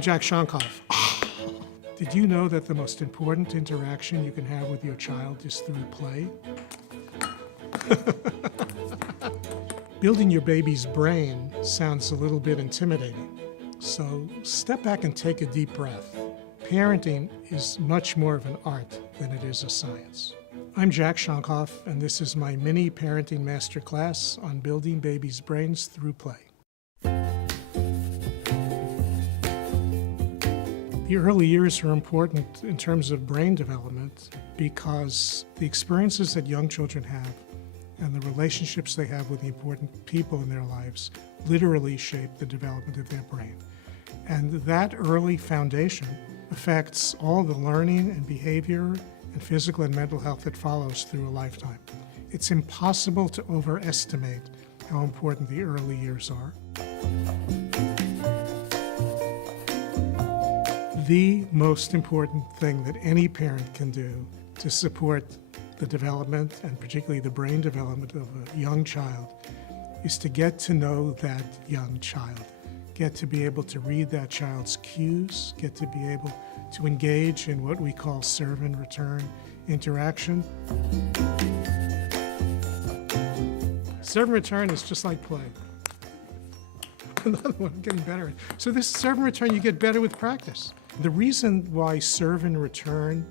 I'm Jack Shonkoff. Did you know that the most important interaction you can have with your child is through play? Building your baby's brain sounds a little bit intimidating, so step back and take a deep breath. Parenting is much more of an art than it is a science. I'm Jack Shonkoff, and this is my mini parenting masterclass on building babies' brains through play. The early years are important in terms of brain development because the experiences that young children have and the relationships they have with the important people in their lives literally shape the development of their brain. And that early foundation affects all the learning and behavior and physical and mental health that follows through a lifetime. It's impossible to overestimate how important the early years are. The most important thing that any parent can do to support the development, and particularly the brain development of a young child, is to get to know that young child, get to be able to read that child's cues, get to be able to engage in what we call serve and return interaction. Serve and return is just like play. Another one, I'm getting better at. So this serve and return, you get better with practice. The reason why serve and return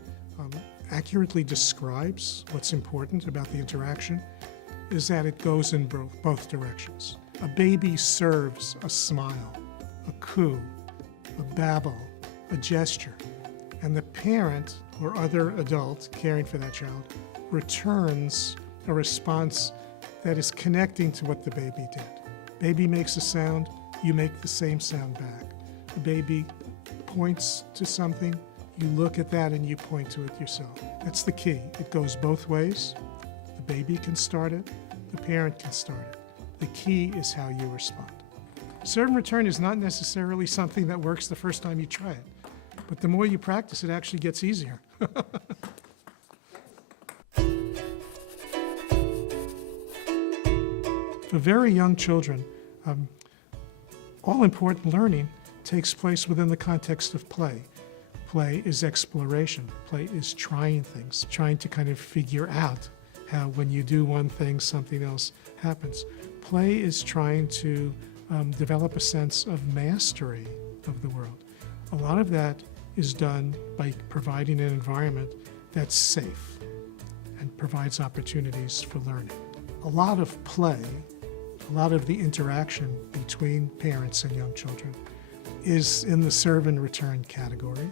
accurately describes what's important about the interaction is that it goes in both directions. A baby serves a smile, a coo, a babble, a gesture, and the parent or other adult caring for that child returns a response that is connecting to what the baby did. Baby makes a sound, you make the same sound back. The baby points to something, you look at that and you point to it yourself. That's the key. It goes both ways. The baby can start it, the parent can start it. The key is how you respond. Serve and return is not necessarily something that works the first time you try it, but the more you practice, it actually gets easier. For very young children, all important learning takes place within the context of play. Play is exploration. Play is trying things, trying to kind of figure out how when you do one thing, something else happens. Play is trying to develop a sense of mastery of the world. A lot of that is done by providing an environment that's safe and provides opportunities for learning. A lot of play, a lot of the interaction between parents and young children is in the serve and return category.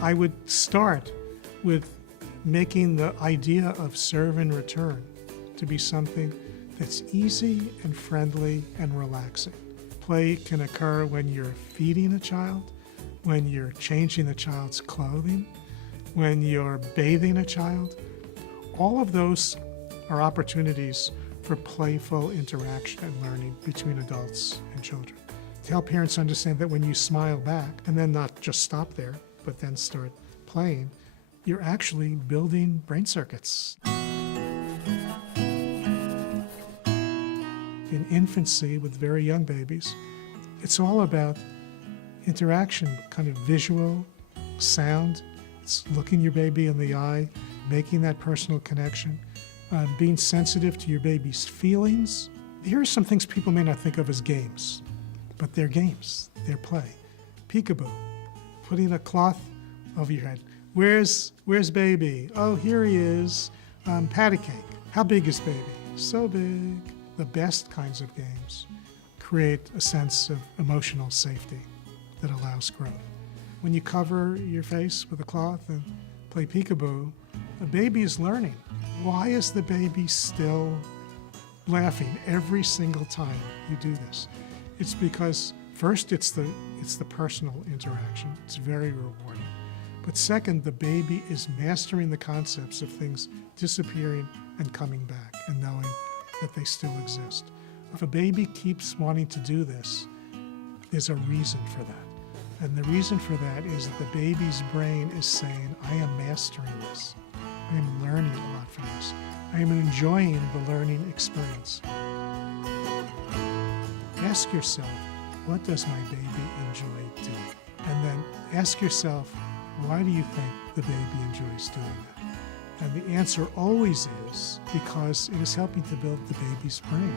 I would start with making the idea of serve and return to be something that's easy and friendly and relaxing. Play can occur when you're feeding a child, when you're changing the child's clothing, when you're bathing a child. All of those are opportunities for playful interaction and learning between adults and children. To help parents understand that when you smile back, and then not just stop there, but then start playing, you're actually building brain circuits. In infancy with very young babies, it's all about interaction, kind of visual, sound. It's looking your baby in the eye, making that personal connection, being sensitive to your baby's feelings. Here are some things people may not think of as games, but they're games, they're play. Peekaboo, putting a cloth over your head. Where's baby? Oh, here he is. Patty cake. How big is baby? So big. The best kinds of games create a sense of emotional safety that allows growth. When you cover your face with a cloth and play peekaboo, a baby is learning. Why is the baby still laughing every single time you do this? It's because first it's the personal interaction. It's very rewarding. But second, the baby is mastering the concepts of things disappearing and coming back and knowing that they still exist. If a baby keeps wanting to do this, there's a reason for that. And the reason for that is that the baby's brain is saying, I am mastering this. I am learning a lot from this. I am enjoying the learning experience. ask yourself, what does my baby enjoy doing? And then ask yourself, why do you think the baby enjoys doing that? And the answer always is because it is helping to build the baby's brain.